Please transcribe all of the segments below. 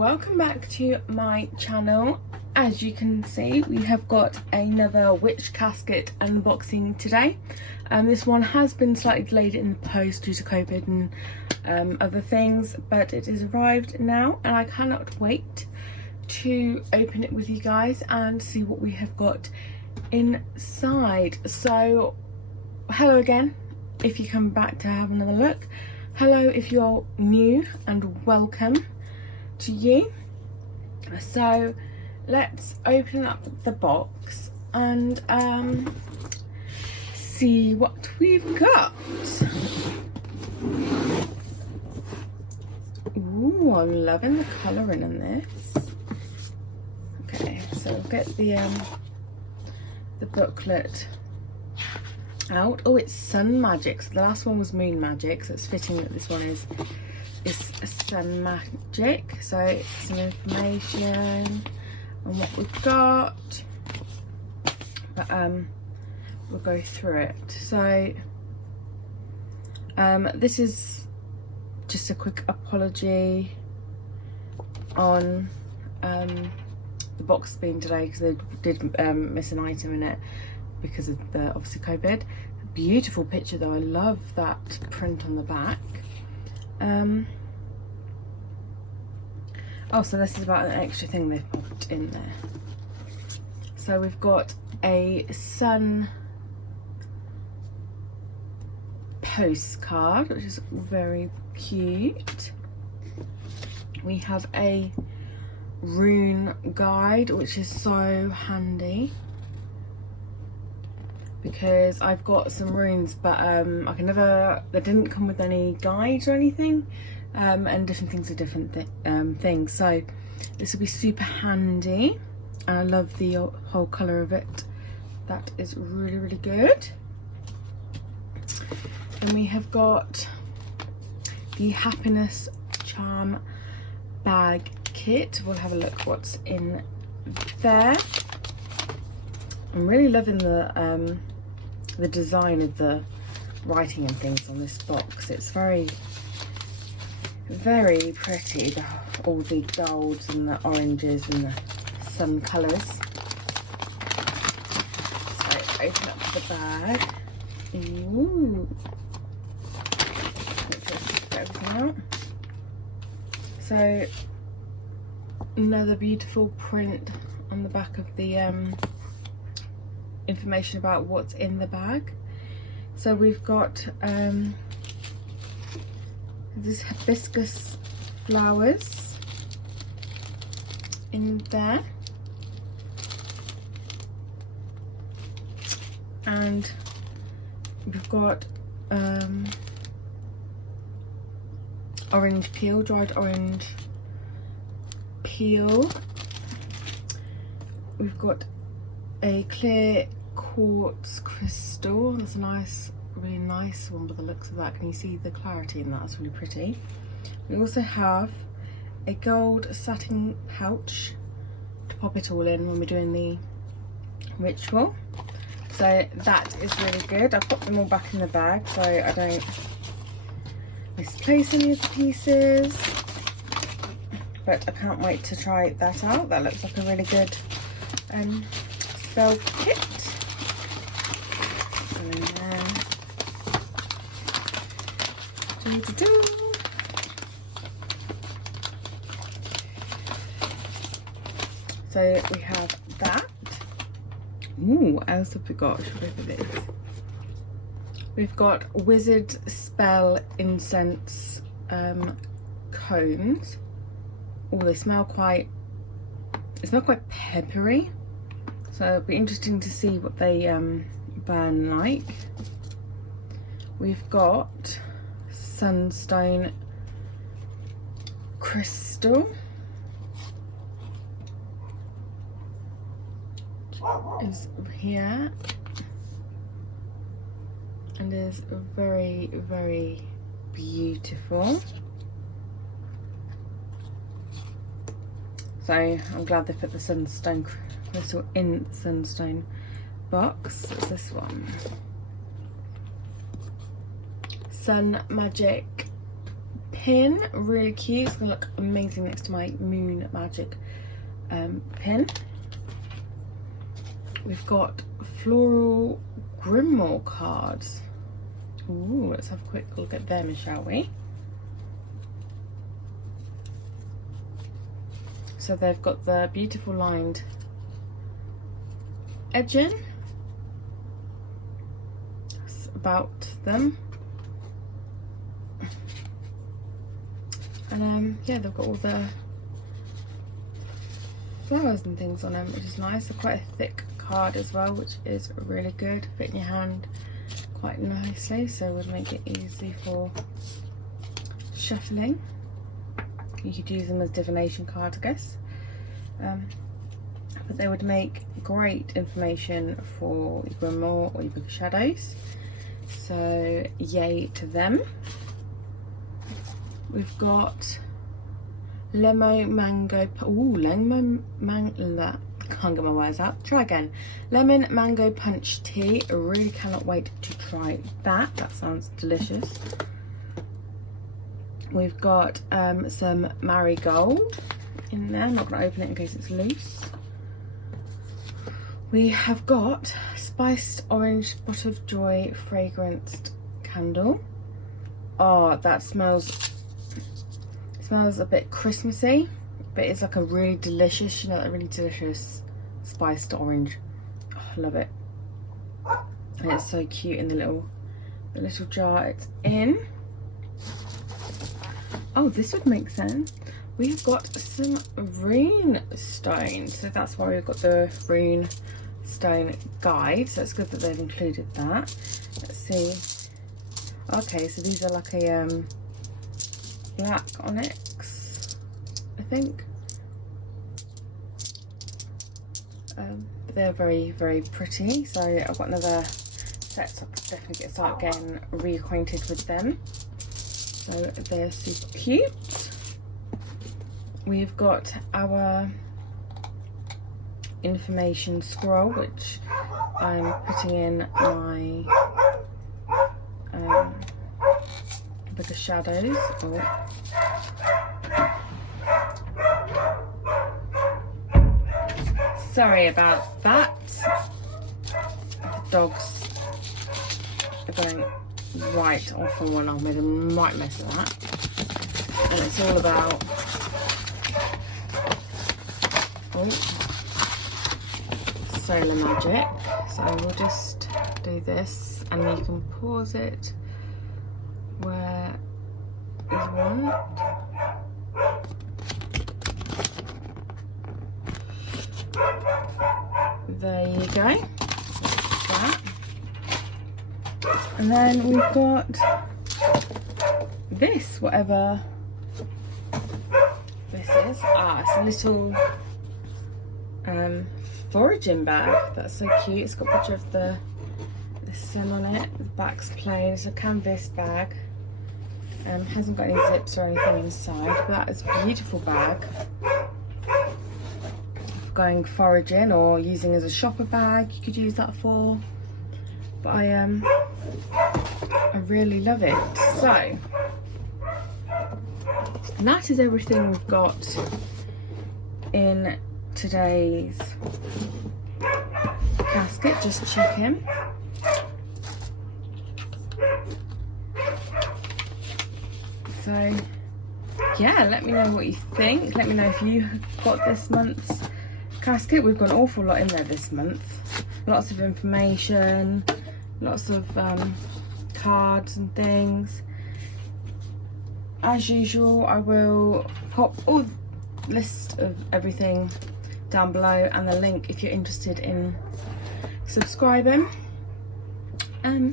welcome back to my channel. As you can see, we have got another Witch Casket unboxing today. This one has been slightly delayed in the post due to COVID and other things, but it has arrived now and I cannot wait to open it with you guys and see what we have got inside. So hello again if you come back to have another look. Hello if you're new, and welcome to you. So let's open up the box and see what we've got. Ooh, I'm loving the colouring in this. Okay, so we'll get the booklet out. Oh, it's Sun Magick. So the last one was Moon Magick, so it's fitting that this one is Sun Magick. So some information on what we've got, but we'll go through it. So this is just a quick apology on the box being delayed because they did miss an item in it because of the obviously COVID. Beautiful picture though, I love that print on the back. Oh, so this is about an extra thing they've put in there. So we've got a sun postcard, which is very cute. We have a rune guide, which is so handy because I've got some runes, but I can never, they didn't come with any guides or anything. And different things are different things, so this will be super handy. And I love the whole colour of it. That is really, really good. Then we have got the Happiness Charm Bag Kit. We'll have a look what's in there. I'm really loving the design of the writing and things on this box. It's very pretty, all the golds and the oranges and the sun colours. So open up the bag. Ooh. Let's just get everything out. So another beautiful print on the back of the information about what's in the bag. So we've got this hibiscus flowers in there, and we've got orange peel, dried orange peel. We've got a clear quartz crystal. That's a nice, really nice one by the looks of that. Can you see the clarity in that? That's really pretty. We also have a gold satin pouch to pop it all in when we're doing the ritual. So that is really good. I put them all back in the bag so I don't misplace any of the pieces. But I can't wait to try that out. That looks like a really good spell kit. And then so we have that. Ooh, what else have we got? Should we look at this? We've got Wizard Spell Incense cones. Oh, they smell quite peppery. So it'll be interesting to see what they burn like. We've got Sunstone crystal. Is here and is very, very beautiful. So I'm glad they put the Sunstone crystal in the Sunstone box. It's this one. Sun Magick pin, really cute. It's gonna look amazing next to my Moon Magic pin. We've got Floral Grimoire cards. Ooh, let's have a quick look at them, shall we? So they've got the beautiful lined edging. That's about them. And yeah, they've got all the flowers and things on them, which is nice. They're quite a thick card as well, which is really good. Fit in your hand quite nicely, so it would make it easy for shuffling. You could use them as divination cards, I guess. But they would make great information for your grimoire or your book of shadows. So yay to them. We've got lemon mango. Ooh, lemon mango. Can't get my words out. Try again. Lemon mango punch tea. I really cannot wait to try that. That sounds delicious. We've got some marigold in there. I'm not going to open it in case it's loose. We have got spiced orange spot of joy fragranced candle. Oh, that smells a bit Christmassy, but it's like a really delicious, you know, a really delicious spiced orange. Oh, I love it. And it's so cute in the little jar it's in. Oh, this would make sense. We've got some Runestone, so that's why we've got the Runestone guide. So it's good that they've included that. Let's see. Okay, so these are like a black onyx, I think. But they're very, very pretty. So I've got another set, so I'll definitely start getting reacquainted with them. So they're super cute. We've got our information scroll, which I'm putting in my book of shadows. Oh. Sorry about that. The dogs are going right off on one arm with a right mess of that. And it's all about Solar Magic. So we'll just do this, and you can pause it where you want. There you go. That. And then we've got this, whatever this is. It's a little foraging bag. That's so cute. It's got a picture of the sun on it. The back's plain. It's a canvas bag. Hasn't got any zips or anything inside, but that is a beautiful bag. Going foraging or using as a shopper bag, you could use that for. But I really love it. So and that is everything we've got in today's casket. Just checking. So yeah, let me know what you think. Let me know if you got this month's casket. We've got an awful lot in there this month. Lots of information, lots of cards and things. As usual, I will pop all list of everything down below and the link if you're interested in subscribing. I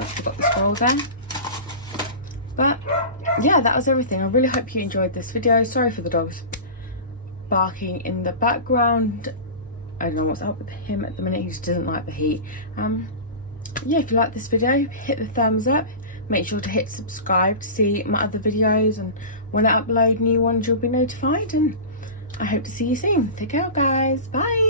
forgot the scroll there. But yeah, that was everything. I really hope you enjoyed this video. Sorry for the dogs barking in the background. I don't know what's up with him at the minute. He just doesn't like the heat. Yeah, if you like this video, hit the thumbs up. Make sure to hit subscribe to see my other videos, and when I upload new ones you'll be notified, and I hope to see you soon. Take care guys, bye.